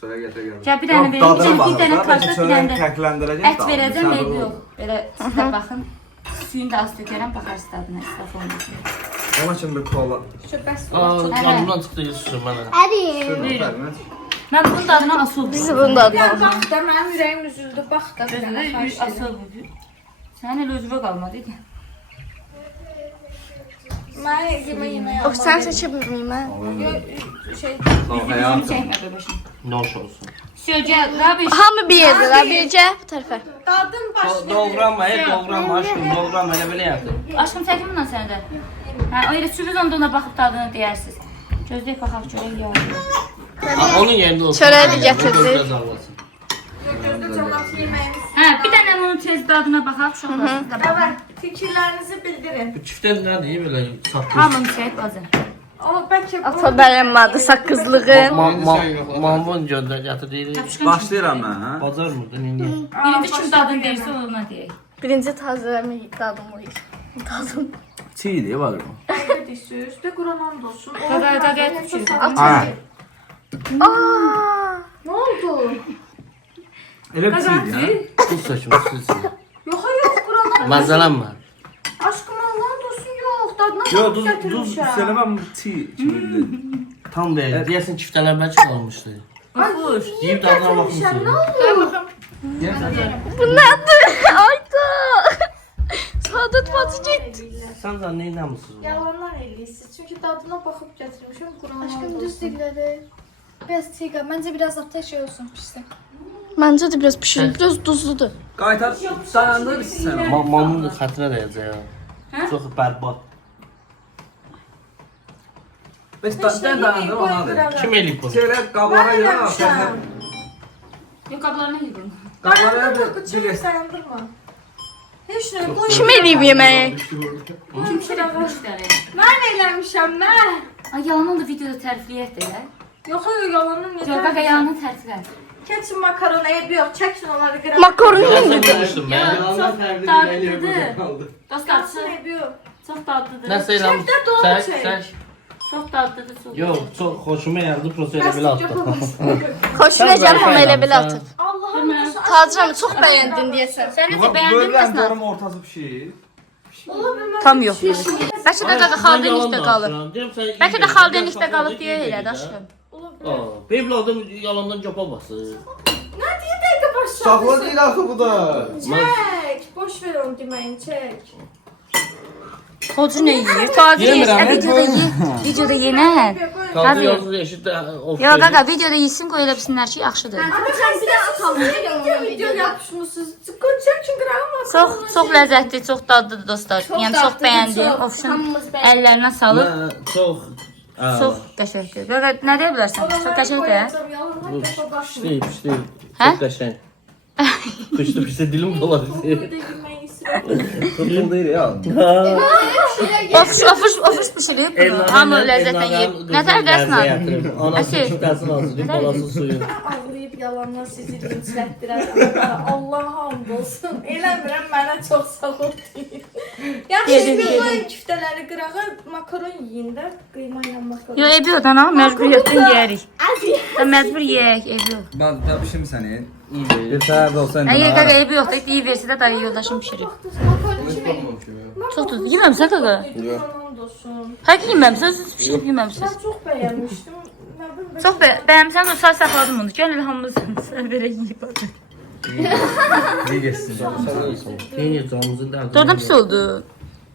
Şöyle getir gel. Gəl, bir dənə verim, bir dənə kartoş, bir dənə də Kəklendireceğim. ət verəcəm, eybi yox. Belə sizə baxın. Suyunu da az tökərəm, baxarsınız dadına, israf olmasın. Ona şimdi bir kola. Canımdan çıxdı yusufum mənə. Hadi. Mən bunun dadına asıl Bizi bunun dadına Ya bax da mənim ürəyim üzüldü. Bax da bir dənə xahiş edirəm. asıl budur. Sənin elə özünə qalmadı idi. Mən yemək Of sen seçebilir miyim ben? şey Bunu çəkmə bebeşim. Noş olsun. Söyləyəcək, daha bir hamı bir yerdə, bircə bu tərəfə. Dadım başka. Doğrama, doğrama aşkım, doğrama elə belə yatır. aşkım çəkim bundan sənə də. Hə, o elə sürüz onda ona baxıb dadını deyərsiniz. Gözləyib baxaq görək yağır. Onun yerində olsun. Çörəyi də gətirdik. gözdə cəmaat yeməyimiz. Hə, bir dənə onun tez dadına baxaq uşaqlar. Siz də baxın. Evet, fikirlərinizi bildirin. Bu çiftə nədir belə satılır? Hamını çək bazı. Amma bəlkə bu Ata dayanmadı sakızlığın. Mamvon göndər gətirdik. Başlayıram ben ha. Bazar mıdır indi? Birinci kim dadını deyirsə ona deyək. Birinci tazələmi dadımlıyıq. Dadım. Çiğdi var mı? söz de Quran olsun. Dada düşür. Ha. Aa! Ne oldu? Öyle bir çiğdi ha. Bu saçım sizsin. Yok yok Quran. Məzələm var. Aşkım Allah'ın olsun yok. Dadına Yo bakıp düz getirmişim. söylemem çiğ çiğdi. Tam deyil. Deyəsən çiftələr bəlkə qalmışdı. Oxuş. Yiyib dadına baxmışsın. Bu nedir? Ayda. Saadet batı getdi. Sən də nə inanmısınız? Yalanlar eləyirsiz. Çünkü dadına bakıp getirmişim. Quran Aşkım düz dilleri. Biraz tiga. Bence biraz ateş olsun pişsin. Bence de biraz pişirir. Biraz tuzludur. Qaytar dayandır sen. Mamın da xətrə dəyəcək ha. Çox bərbad. Beş dayandır ona da. Kim eləyib bunu? Şöyle qablara yığın. Yox, qablarına yığın. Qablara Çok bir sayandırma. Hiç ne koy. Kim eləyib yeməyi? Kim çörək işləri? Ben eylemişim ben. Ay, yalan da videoda tərifləyək də. Yok yok yalanın Yox, bax, yeter. yalanı təriflə. Keçin makaronu ev yok. Çekin onları kırar. Makaronu Sən mu? danışdın Ya, mən. çox dadlıdır. Dostlar, Ev yok. çox dadlıdır. Nəsə elə. Çək də doğru çək. Çək. Çox dadlıdır, çox. Yox, çox xoşuma gəldi, prosta elə belə atdım. Xoşuna hamı elə belə atır. Allah'ım nasıl Tacım çox bəyəndin deyəsən. Sən necə bəyəndin Bölülen məsələn? doğru ortası pişir. Tam yok. Bəlkə də qaqa xaldenlikdə qalıb. Bəlkə də xaldenlikdə qalıb deyə elədi aşkım. Benim adam yalandan capa basır. Sakla değil artık bu da. Çek. Boş ver onu demeyin çek. Tacı nə yeyir? Tacı yeyir. Videoda ye. Videoda yenən. Kaldı Hadi. yazılı eşit de of. Yox, qaqa, videoda yesin, qoy elə bilsinlər ki, yaxşıdır. Ama sen bir daha atalım. Video yapmışsınız. Çekin kıramaz. Çox ləzzətli, çox dadlıdır dostlar. Yəni çox bəyəndim. Ofşun əllərinə salıb. Çok. Çox qəşəngdir. Qaqa, nə deyə bilərsən? Çox qəşəngdir. Pişti pişti. Hə? Çok qəşəng. Pişti pişti dilim doladı. Tutun değil ya. Ofş pişirib bunu. Hamı ləzzətlə yeyib. Nətər dərsini alıb? Anası Əsir. çiftəsini hazırlayıb, balası suyu. Ağlayıp yalanlar sizi linçlətdirər. Allah hamd olsun. Eləmirəm mənə çox sağ ol deyir. Yaxşı, Dedim, bir dedim. qoyun küftələri qırağa makaron yiyin də. Qıyma ilə makaron. Yox, ev yox, ana, məcburiyyətdən yeyərik. Məcbur yeyək, ev yox. Ben yapışım seni. Bir tane de olsa Əgər qaqa ev yoxdur, deyə versə də dayı yoldaşım pişirib. Çox tuz. Yeməmsən qaqa? Hamd olsun. Həqiqi yeməmsən, siz pişirib yeməmsiniz. Mən çox bəyənmişdim. Nə bilim, Çox bəyəmsən, o sağ saxladım onu. Gəl elə hamımız belə yeyib. İyi geçsin. Yeni canımızın derdi. Doğrudan pis oldu.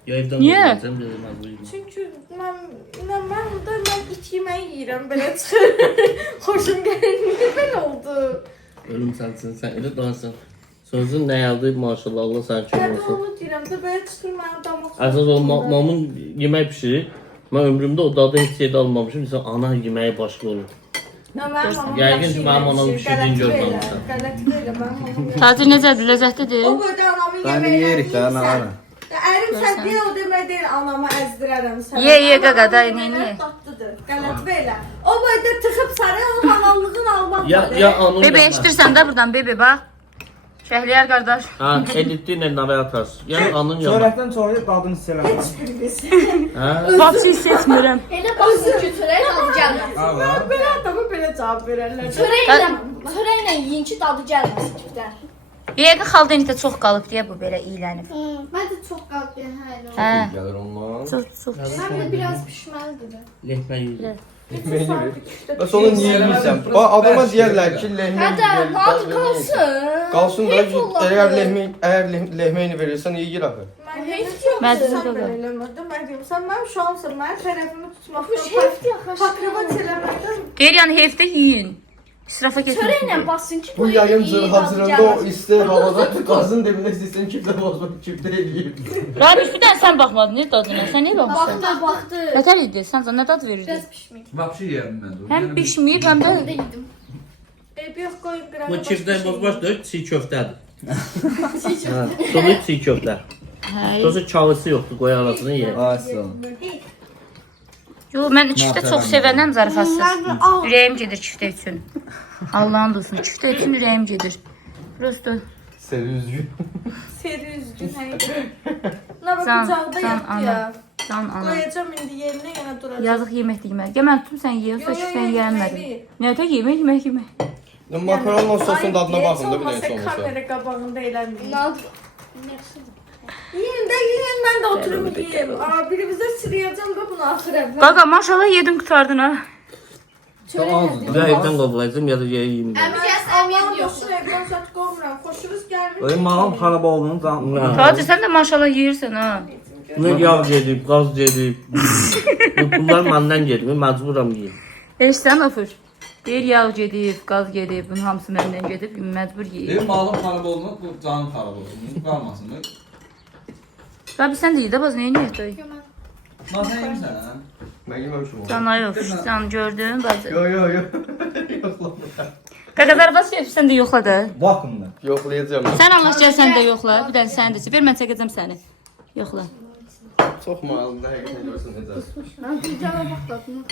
Ya evden Niye? geleceğim dedim ben buyurun. Çünki mən it yeməyi yeyirəm, belə çıxır. Xoşum gəlir. Niyə belə oldu? Ölüm sensin, sen öyle doğarsın. Sözün nə yazdı maşallah Allah sən kim Mən də olsun. onu deyirəm də, belə çıxır mənim damaq. Əsas o mamın yemək pişirir. Mən ömrümdə o dadı heç yerdə almamışım. Sən ana yeməyi başqa olur. Yəqin ki, mənim anam pişirdiyini görməmişsən. Qələt deyil, mənim anam. Tacir necədir? Ləzzətlidir? O boyda anamın Ben de yemeğini yerik lan yiyirsən. ana. Ərim sən deyə o demək deyil, anama əzdirərəm sənə. Ye, qaqa, da, ye. Tatlıdır, qələt belə. O boyda tıxıb sarı, onun halallığını almaq Ya anın. Bebe eşitirsən də buradan bebe bax. Şəhliyar qardaş. Ha, editdiyinlə navə atarsın. Yəni anın yanına. Çörəkdən sonra dadını hiss eləməm. Hə? Vapsi hiss etmirəm. Elə baxın ki, çörək dadı gəlməsin. Allah. Belə adama belə cavab verərlər. Çörəklə yiyin ki, dadı gəlməsin kifdən. Yəqin xaldenitə çox qalıb deyə bu belə iylənib. Mən də çox qalıb yəni. Hə. Gəlir ondan. Çox. Mən də biraz pişməlidir. Lehmə yiyir. Bəs onu niyə yeyirsən? Bax adama deyərlər ki, lehmə Hə də, dadı qalsın. qalsın da Heç olmaz. əgər lehməyini verirsən yeyir axı. Məcbur Sən qaqa. belə eləmədin, mən deyim, sən mənim uşağımsın, mənim tərəfimi Bu tutmaqdan, şef yaxşı. pakrivat eləməkdən. Deyir yəni heyfdə yeyin. İsrafa getməyin. Çörəklə basın ki, Bu yayın hazırında o isti havada qazın dibində istəyirsən kibdə bozmaq, kibdə eləyir. Rabiş bir dənə sən baxmadın ne dadına? Sən niyə baxmısan? Baxdı. Nətər idi? Sən nə dad verirdin? Biraz pişməyib. Vapşı yerim ben de. Həm pişməyib, həm Mən də də yedim. Yox, qoyun qırağa. Bu çiftdən bozbaşdır, çiğ köftədir. Sonu çiğ köftə. Hə. Sonra kağısı yoxdur, qoy arasına ye. Ay sağ ol. Yo, mən çiftə çox sevənəm zarafatsız. Ürəyim gedir çiftə üçün. Allah'ın olsun, çiftə üçün ürəyim gedir. Prosto. Seni üzgün. Seri üzgün, həqiqətən. Nə bax, Can, qucaqda can yatdı ana. ya. Can ana. Qoyacam indi yerinə, yenə duracaq. Yazıq yemək yemək. Gəl mən tutum sən ye, yoxsa sən yeyənmədim. Nətə yemək. Makaronla sosun dadına baxın da bir Olmasa dənə olmasa. kamera qabağında eləməyin. Nadı. Yiyin də yiyin, mən də oturum yiyeyim. Aa, birimizdə sırayacam da bunu axıra. Qaqa maşallah yedin qutardın ha. Ya evdən qovlayacağım ya da yeyeyim. Əmi gəl Allah'ın səmiyyət olsun, yoxdur. evdən çat qovmuram. Xoşunuz gəlmir. Öyle mağam xarab olduğunu zanmıram. Tacir sən də maşallah yeyirsən ha. Ne yağ gedib, qaz gedib. Bunlar məndən gedib, məcburam yeyim. Eşsən ofur. Deyir yağ gedib, qaz gedib, bunun hamısı məndən gedib, məcbur yeyir. Benim malım xarab olduğunu, bu canım xarab olduğunu qalmasın. Rabi sən də yedə baz neyin yetdi? Lan sen yemişsən ha? Mən yeməmişim onu. Cana yox, can gördün bacı. Yo. Yoxlama. Qaqadar bas sən də yoxla da. Baxın da. Yoxlayacağım. Sən Allah gəl sən də yoxla. Bir dənə sən də. Ver mən çəkəcəm səni. Yoxla. Çox maraqlı həqiqətən görürsən necə.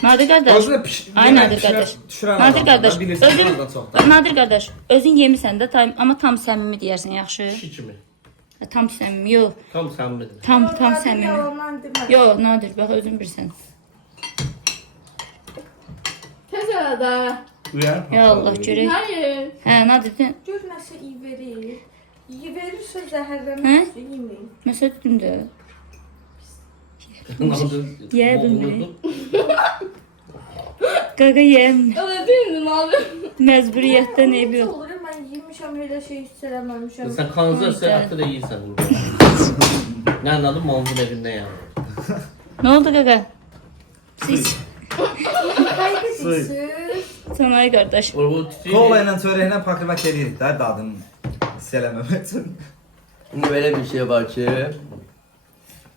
Nadir qardaş. Ay Nadir qardaş. Nadir qardaş. Nadir qardaş. Özün yemisən də amma tam səmimi deyərsən, yaxşı? Kişi kimi. Tam səmimi yox. Tam səmimidir. Tam səmimi. Yalandan demə. Yox, Nadir, bax özün bilirsən. Təzə də. Ya Allah, görək. Hayır. Hə, Nadir, Gör nəsə iyi verir. İyi verirsə Hə? zəhərlənməz, yeməyin. məsəl tutdun da. Ye bilmirik. Qaqa yeyəm. Öyle değil mi abi? Məcburiyyətdən eybi yox. Olur, mən yemişəm, elə şey hiss eləməmişəm. Sən kanalizasiya ətı da yeyirsən. Nə anladın malımın evində yəni. Nə oldu qaqa? Siz Qayıqsız. Sanay qardaş. O titri. Kola ilə çörəklə pakrivat edirik də dadını hiss eləməmək üçün. İndi belə bir şey var ki,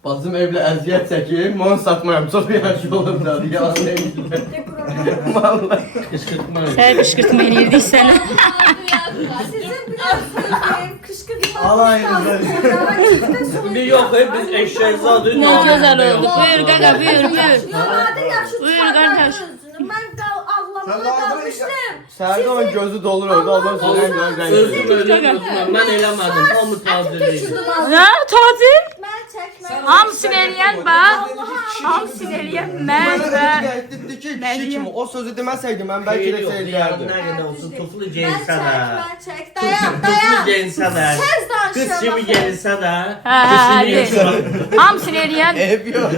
bacım evlə əziyyət çəkir, mən satmayam, çox yaxşı olur da, yalan deyirlər. Vallahi. Qışqırtma. Sən qışqırtma eləyirdik səni. Sizin biraz kışkırtma. Alayınızı. Bir yox, biz eşşəkzadı. Nə gözəl oldu. Buyur qaqa, buyur. Yoxlarda yaxşı Buyur qardaş. Mən ağlamaya qalmışdım. Səhərdə onun gözü dolur orada, ondan sonra Özüm ölüyorum, mən eləmədim. Hamı tacirlik. Nə? Tacir? Mən çəkməm. Hamısını eləyən bax. Hamısını eləyən mən və Dedi ki, kişi kimi o sözü deməsəydi mən bəlkə də söyləyərdim. Nə qədər olsun, tuflu Mən geyinsə də. çək. Dayan. Tuflu geyinsə də. Tez Qız danışıram. kimi geyinsə də. Hə, Qız kimi hə, geyinsə də. hamısını eləyən. Ev yox.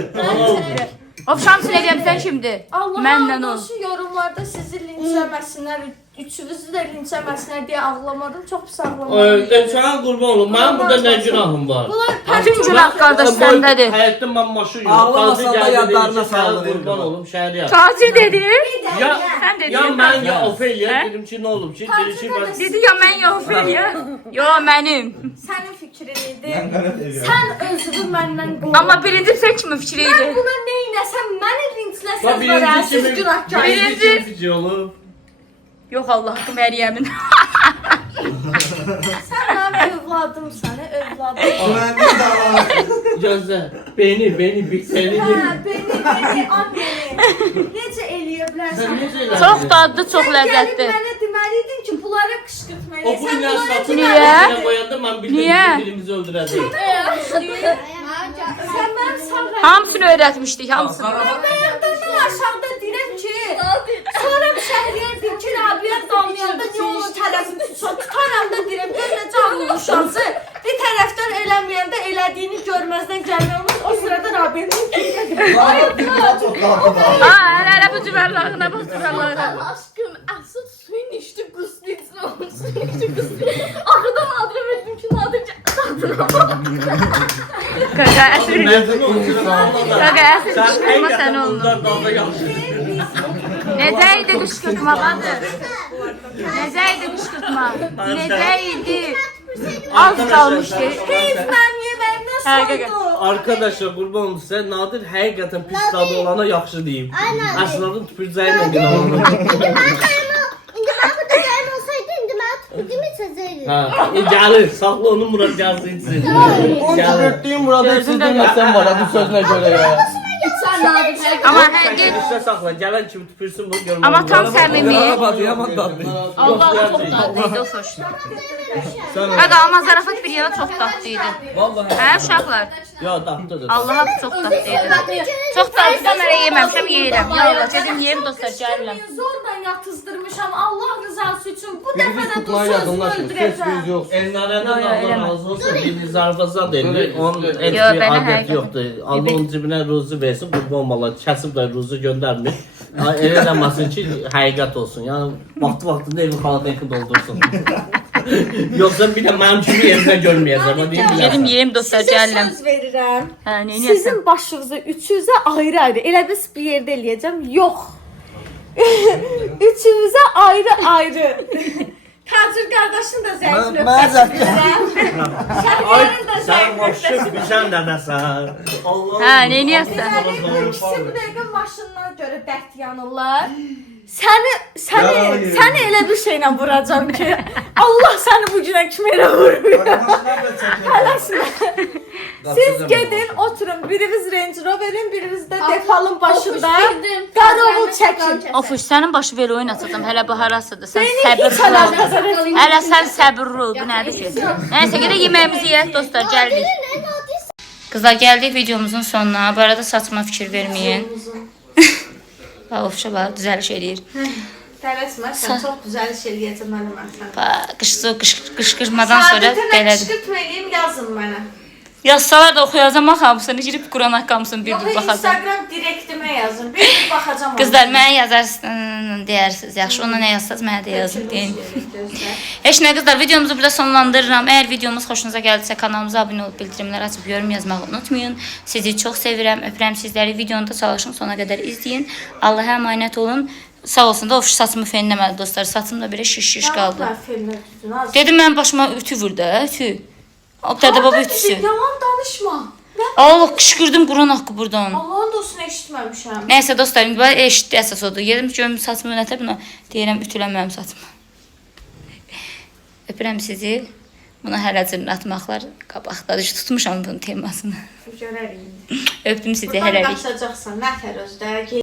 Of, hamısını eləyən sən kimdir? Allah Məndən ol. olsun yorumlarda sizi linçləməsinlər. üçünüzü də linçəməsinə deyə ağlamadım. Çox pis ağlamadım. Sana qurban olum. Mənim burada nə günahım var? Bunlar Bütün günah qardaş səndədir. Həyatda mən maşın yox. Ağlamasan da yadlarına Sana saldı. qurban olum şəhriyə. Taci dedi. Ya, Sən dedin. ya mən ya Ofeliya Hə? dedim ki, nə olub ki, dedim ki, mən... Dedi ya mən yox ya. Yo mənim. sənin fikrin idi. Sən özünü məndən qoy. Amma birinci sən kimin fikri idi? Mən buna neynəsəm, məni linçləsəz Bax, var, birinci siz kimi- günahkar. Birinci kim fikir olub? Yox Allah haqqı Məryəmin. Sən mənim övladımsan, övladım. Güvenlik davranış. Gözlə, beni biksəni Hə, beni, anneni. Necə eləyə Sən bilərsən? necə elədin? Çox dadlı, çox Sən gəlib ləzzətli. mənə deməliydin ki, bunları O qışqırtmalıysan. bu ilə satın Niyə? qoyanda mən bildim Niyə? ki, birimizi öldürəcək. Sən mənim sağ Hamısını öyrətmişdik, hamısını. Bayaqdan aşağıda deyirəm ki, sonra şəhriyə deyim ki, Rabiə damlayanda niyə onun tərəfini tutsan, tutaram da deyirəm, gör necə ağılmışansı. Bir tərəfdən eləməyəndə elədiyini görməzdən gəlmək olmaz, o sırada Rabiənin Hələ bu cüvərlağına bax, cüvərlağına. Aşkım, əsl suyun içdi, quslu içsin olmuş. Suyun içdi, quslu. Axırda Nadirə verdim ki, Nadir Qaqa əsr. Məzun olsun. Qaqa əsr Sən qışqırma sən oldu. bundan dalga yaxşı. Necə idi qışqırtma badır? Necə idi qışqırtma? Necə idi? Az qalmışdı. Mən yeməyimdən Hə, qaqa. soydu. Arkadaşlar qurban olsun sizə Nadir həqiqətən pis dadı olana yaxşı deyib. Əsrarın tüpürcəyi ilə günahlanır. İndi ben burada gəlin olsaydı, indi mən tüpürdüm içəcəkdim. Hə, gəlir, saxla onu Murad gəlsin içsin. Onun Gəlir. tüpürtdüyüm burada siz deməsən var ha bu sözünə görə ya. Amma hə, get. Üstə saxla, gələn kimi tüpürsün bu görmür. Amma tam səmimi. Araba yaman dadlı. Allah çox dadlıydı o xoş. Qaqa, amma zarafat bir yana çox dadlıydı. Vallahi. Hə, uşaqlar. Ya dadlıdır. Allaha çox dadlıydı. Çox dadlıdan hələ yeməmişəm, yeyirəm. Ya Allah, dedim yeyim dostlar, gəlirəm. Zorla yatızdırmışam Allah rızası üçün. Bu dəfə Biriniz də bu kutlayı sözümü yadınlaşmır. Ses öldürəcəm. göz yok. Elnarədən Allah razı olsun. Beni zarfazad edir. Onun Yo, heç bir mənə adət həqiqətən. yoxdur. Allah onun cibinə ruzu versin. Qurban olmalar. Kəsib də ruzu göndərmir. Elə deməsin ki, həqiqət olsun. Yəni vaxtında evi xaladenki doldursun. Yoxsa bir də mənim kimi yerimdə görməyəcəm. O deyim Gedim bilərsən. yeyim dostlar, Sizə gəlirəm. söz verirəm. Hə, neyniyəsən? Sizin başınızı üçünüzə ayrı-ayrı elə biz bir yerdə eləyəcəm. Yox. Üçünüzə ayrı-ayrı. Tacir qardaşın da zəif nöqtəsi bilirəm. Şəhriyyərin də Sən zəif başın nöqtəsi düşən dədəsən. Allah. Hə, neyniyəsən? bilirəm. İkisi bu dəqiqə maşından görə dərd yanırlar. Səni elə bir şeylə vuracam ki, Allah səni bu günə kimi elə vurmuyor. Siz gedin, oturun. Biriniz Range Rover'in, biriniz de defalın başında qarovul çəkin. Ofuş, sənin başı belə oyun açacam. Hələ bu harasıdır? Sən Hiç səbirli ol. alakadar etmir. Hələ sən səbirli ol. Bu nədir ki? Nəysə, gedək yeməyimizi yeyək dostlar, gəldik. Qızlar, gəldik videomuzun sonuna. Bu arada saçma fikir verməyin. Bax, ofşa bax, düzəliş eləyir. Tələsmə, sən çox gözəl iş eləyəcəm mənə sən. Bax, qışqırmadan sonra belədir. Qışqırtma eləyim, yazın mənə. Yazsalar da oxuyacam hamısını, girib Quran haqqamısını bir Yox, baxacam. Instagram direktimə yazın. Bir baxacam. Qızlar, mənə yazarsınız, deyərsiniz, yaxşı. Ona nə yazsaz, mənə də yazın, deyin. Heç nə qızlar, videomuzu burada sonlandırıram. Əgər videomuz xoşunuza gəldisə, kanalımıza abunə olub, bildirimlər açıb, yorum yazmağı unutmayın. Sizi çox sevirəm, öpürəm sizləri. Videonu da çalışın, sona qədər izləyin. Allaha əmanət olun. Sağ olsun da of saçımı fenləmədi dostlar. Saçım da belə şiş qaldı. Dedim mən başıma ütü vurdu, ütü. O dədə baba ütüsü. Yalan danışma. Allah qışqırdım Quran haqqı buradan. Allahın dostunu eşitməmişəm. Nəysə dostlar, indi bax eşitdi əsas odur. Yedim görüm saçımı nətə buna deyirəm ütülənməyəm saçımı. Öpürəm sizi. Buna hələ cırnatmaqlar qabaqdadır. Tutmuşam bunun temasını. Görərik. Öpdüm sizi Buradan hələlik. qaçacaqsan, nətər özdə.